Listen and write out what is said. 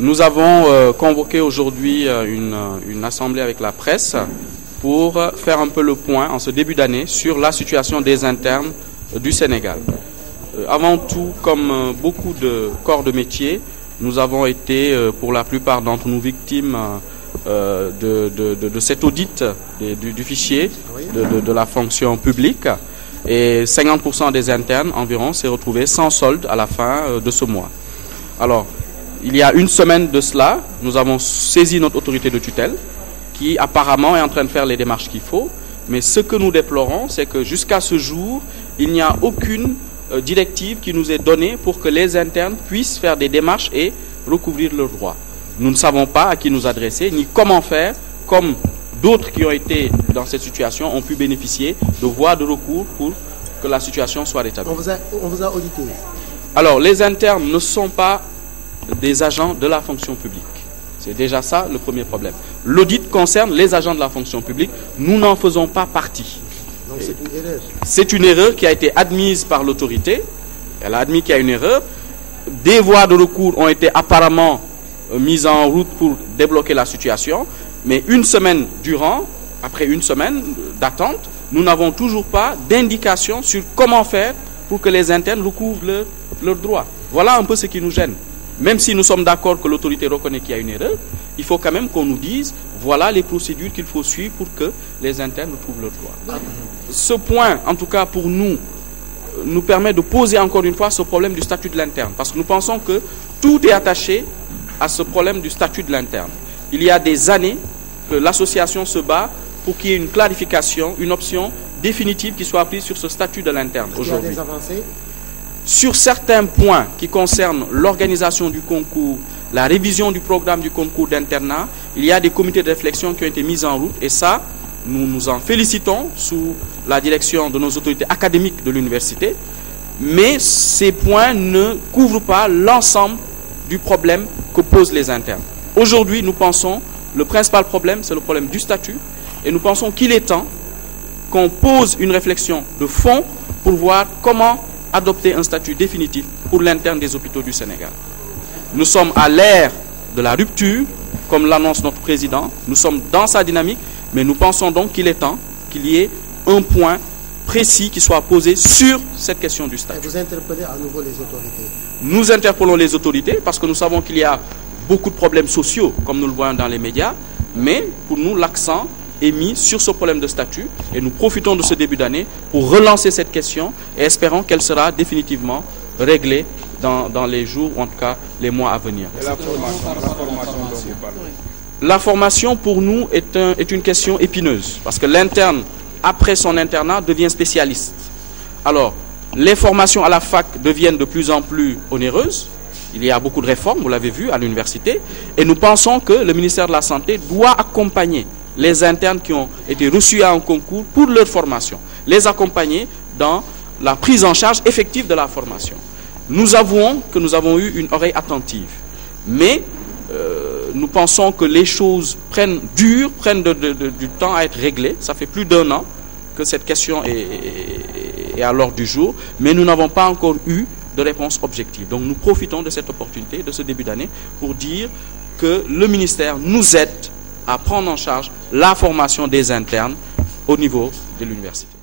Nous avons convoqué aujourd'hui une assemblée avec la presse pour faire un peu le point en ce début d'année sur la situation des internes du Sénégal. Avant tout, comme beaucoup de corps de métier, nous avons été pour la plupart d'entre nous victimes de cet audit du fichier de la fonction publique, et 50% des internes environ s'est retrouvé sans solde à la fin de ce mois. Alors, il y a une semaine de cela, nous avons saisi notre autorité de tutelle qui apparemment est en train de faire les démarches qu'il faut, mais ce que nous déplorons, c'est que jusqu'à ce jour, il n'y a aucune directive qui nous est donnée pour que les internes puissent faire des démarches et recouvrir leurs droits. Nous ne savons pas à qui nous adresser, ni comment faire, comme d'autres qui ont été dans cette situation ont pu bénéficier de voies de recours pour que la situation soit rétablie. On vous a audité? Alors, les internes ne sont pas des agents de la fonction publique. C'est déjà ça le premier problème. L'audit concerne les agents de la fonction publique. Nous n'en faisons pas partie. Donc c'est une erreur. C'est une erreur qui a été admise par l'autorité. Elle a admis qu'il y a une erreur. Des voies de recours ont été apparemment mises en route pour débloquer la situation. Mais une semaine durant, après une semaine d'attente, nous n'avons toujours pas d'indication sur comment faire pour que les internes recouvrent leurs droits. Voilà un peu ce qui nous gêne. Même si nous sommes d'accord que l'autorité reconnaît qu'il y a une erreur, il faut quand même qu'on nous dise voilà les procédures qu'il faut suivre pour que les internes retrouvent leurs droits. Ce point, en tout cas pour nous, nous permet de poser encore une fois ce problème du statut de l'interne. Parce que nous pensons que tout est attaché à ce problème du statut de l'interne. Il y a des années que l'association se bat pour qu'il y ait une clarification, une option définitive qui soit prise sur ce statut de l'interne aujourd'hui. Il y a des avancées? Sur certains points qui concernent l'organisation du concours, la révision du programme du concours d'internat, il y a des comités de réflexion qui ont été mis en route et ça, nous nous en félicitons sous la direction de nos autorités académiques de l'université, mais ces points ne couvrent pas l'ensemble du problème que posent les internes. Aujourd'hui, nous pensons le principal problème, c'est le problème du statut et nous pensons qu'il est temps qu'on pose une réflexion de fond pour voir comment adopter un statut définitif pour l'interne des hôpitaux du Sénégal. Nous sommes à l'ère de la rupture, comme l'annonce notre président. Nous sommes dans sa dynamique, mais nous pensons donc qu'il est temps qu'il y ait un point précis qui soit posé sur cette question du statut. Et vous interpellez à nouveau les autorités? Nous interpellons les autorités parce que nous savons qu'il y a beaucoup de problèmes sociaux, comme nous le voyons dans les médias, mais pour nous, l'accent est mis sur ce problème de statut et nous profitons de ce début d'année pour relancer cette question et espérons qu'elle sera définitivement réglée dans les jours ou en tout cas les mois à venir. Et la formation dont vous parlez? La formation pour nous est une question épineuse parce que l'interne, après son internat, devient spécialiste. Alors, les formations à la fac deviennent de plus en plus onéreuses. Il y a beaucoup de réformes, vous l'avez vu, à l'université et nous pensons que le ministère de la Santé doit accompagner les internes qui ont été reçus à un concours pour leur formation, les accompagner dans la prise en charge effective de la formation. Nous avouons que nous avons eu une oreille attentive, mais nous pensons que les choses prennent du temps à être réglées. Ça fait plus d'1 an que cette question est à l'ordre du jour, mais nous n'avons pas encore eu de réponse objective. Donc nous profitons de cette opportunité, de ce début d'année, pour dire que le ministère nous aide à prendre en charge la formation des internes au niveau de l'université.